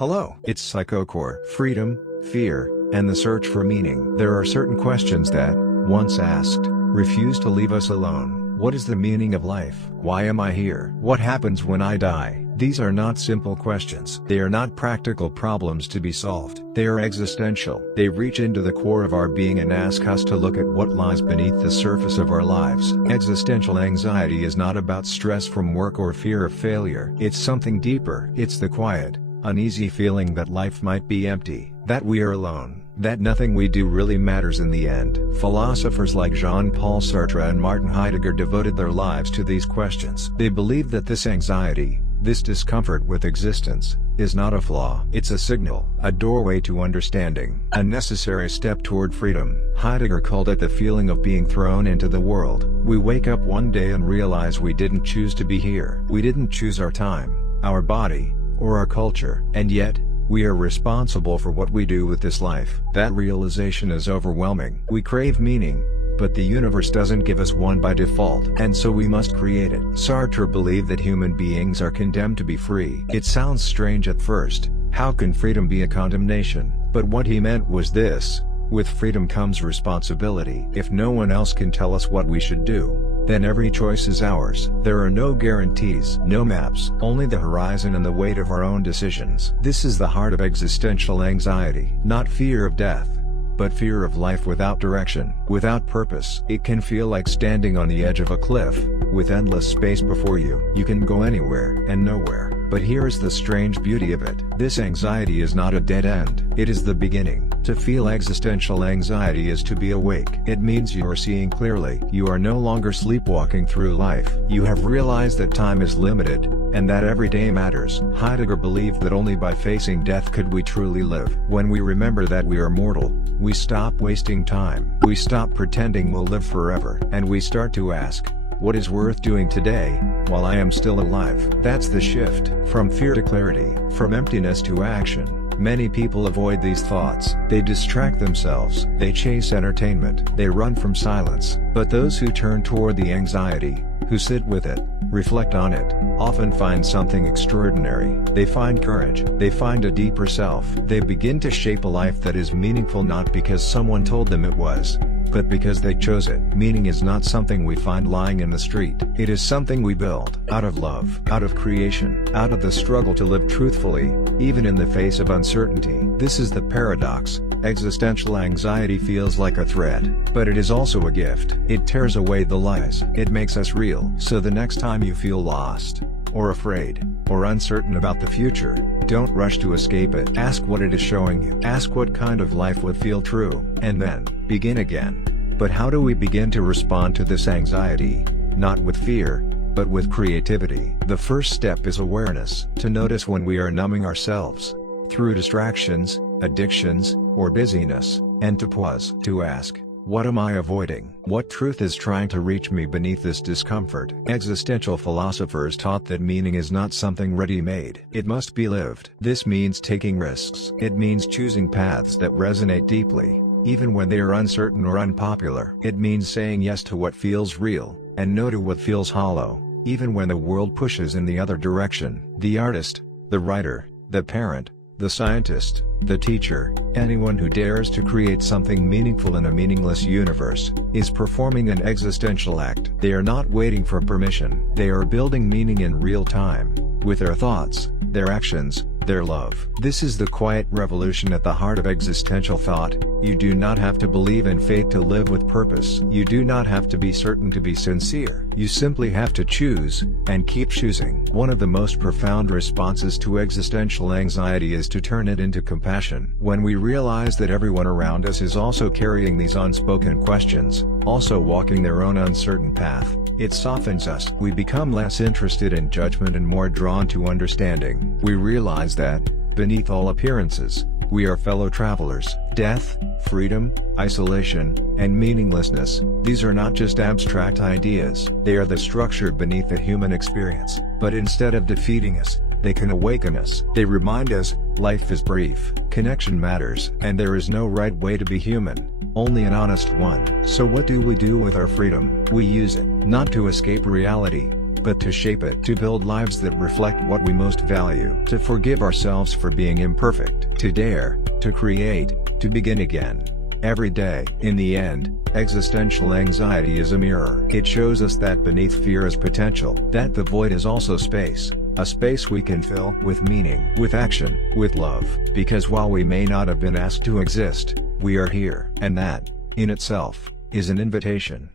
Hello, it's PSYCHOCORE. Freedom, fear, and the search for meaning. There are certain questions that, once asked, refuse to leave us alone. What is the meaning of life? Why am I here? What happens when I die? These are not simple questions. They are not practical problems to be solved. They are existential. They reach into the core of our being and ask us to look at what lies beneath the surface of our lives. Existential anxiety is not about stress from work or fear of failure. It's something deeper. It's the quiet, uneasy feeling that life might be empty, that we are alone, that nothing we do really matters in the end. Philosophers like Jean-Paul Sartre and Martin Heidegger devoted their lives to these questions. They believed that this anxiety, this discomfort with existence, is not a flaw. It's a signal, a doorway to understanding, a necessary step toward freedom. Heidegger called it the feeling of being thrown into the world. We wake up one day and realize we didn't choose to be here. We didn't choose our time, our body, or our culture. And yet, we are responsible for what we do with this life. That realization is overwhelming. We crave meaning, but the universe doesn't give us one by default, and so we must create it. Sartre believed that human beings are condemned to be free. It sounds strange at first. How can freedom be a condemnation? But what he meant was this: with freedom comes responsibility. If no one else can tell us what we should do, then every choice is ours. There are no guarantees, no maps, only the horizon and the weight of our own decisions. This is the heart of existential anxiety. Not fear of death, but fear of life without direction, without purpose. It can feel like standing on the edge of a cliff, with endless space before you. You can go anywhere and nowhere. But here is the strange beauty of it. This anxiety is not a dead end. It is the beginning. To feel existential anxiety is to be awake. It means you are seeing clearly. You are no longer sleepwalking through life. You have realized that time is limited, and that every day matters. Heidegger believed that only by facing death could we truly live. When we remember that we are mortal, we stop wasting time. We stop pretending we'll live forever. And we start to ask, what is worth doing today, while I am still alive? That's the shift. From fear to clarity, from emptiness to action. Many people avoid these thoughts. They distract themselves. They chase entertainment. They run from silence. But those who turn toward the anxiety, who sit with it, reflect on it, often find something extraordinary. They find courage. They find a deeper self. They begin to shape a life that is meaningful not because someone told them it was, but because they chose it. Meaning is not something we find lying in the street. It is something we build, out of love, out of creation, out of the struggle to live truthfully, even in the face of uncertainty. This is the paradox. Existential anxiety feels like a threat, but it is also a gift. It tears away the lies. It makes us real. So the next time you feel lost, or afraid, or uncertain about the future, don't rush to escape it. Ask what it is showing you. Ask what kind of life would feel true, and then, begin again. But how do we begin to respond to this anxiety? Not with fear, but with creativity. The first step is awareness. To notice when we are numbing ourselves, through distractions, addictions, or busyness, and to pause. To ask, what am I avoiding? What truth is trying to reach me beneath this discomfort? Existential philosophers taught that meaning is not something ready-made. It must be lived. This means taking risks. It means choosing paths that resonate deeply, even when they are uncertain or unpopular. It means saying yes to what feels real, and no to what feels hollow, even when the world pushes in the other direction. The artist, the writer, the parent, the scientist, the teacher, anyone who dares to create something meaningful in a meaningless universe, is performing an existential act. They are not waiting for permission. They are building meaning in real time, with their thoughts, their actions, their love. This is the quiet revolution at the heart of existential thought. You do not have to believe in fate to live with purpose. You do not have to be certain to be sincere. You simply have to choose, and keep choosing. One of the most profound responses to existential anxiety is to turn it into compassion. When we realize that everyone around us is also carrying these unspoken questions, also walking their own uncertain path, it softens us. We become less interested in judgment and more drawn to understanding. We realize that, beneath all appearances, we are fellow travelers. Death, freedom, isolation, and meaninglessness, these are not just abstract ideas. They are the structure beneath the human experience. But instead of defeating us, they can awaken us. They remind us, life is brief, connection matters, and there is no right way to be human, only an honest one. So what do we do with our freedom? We use it, not to escape reality, but to shape it, to build lives that reflect what we most value, to forgive ourselves for being imperfect, to dare, to create, to begin again. Every day. In the end, existential anxiety is a mirror. It shows us that beneath fear is potential, that the void is also space, a space we can fill with meaning, with action, with love, because while we may not have been asked to exist, we are here, and that, in itself, is an invitation.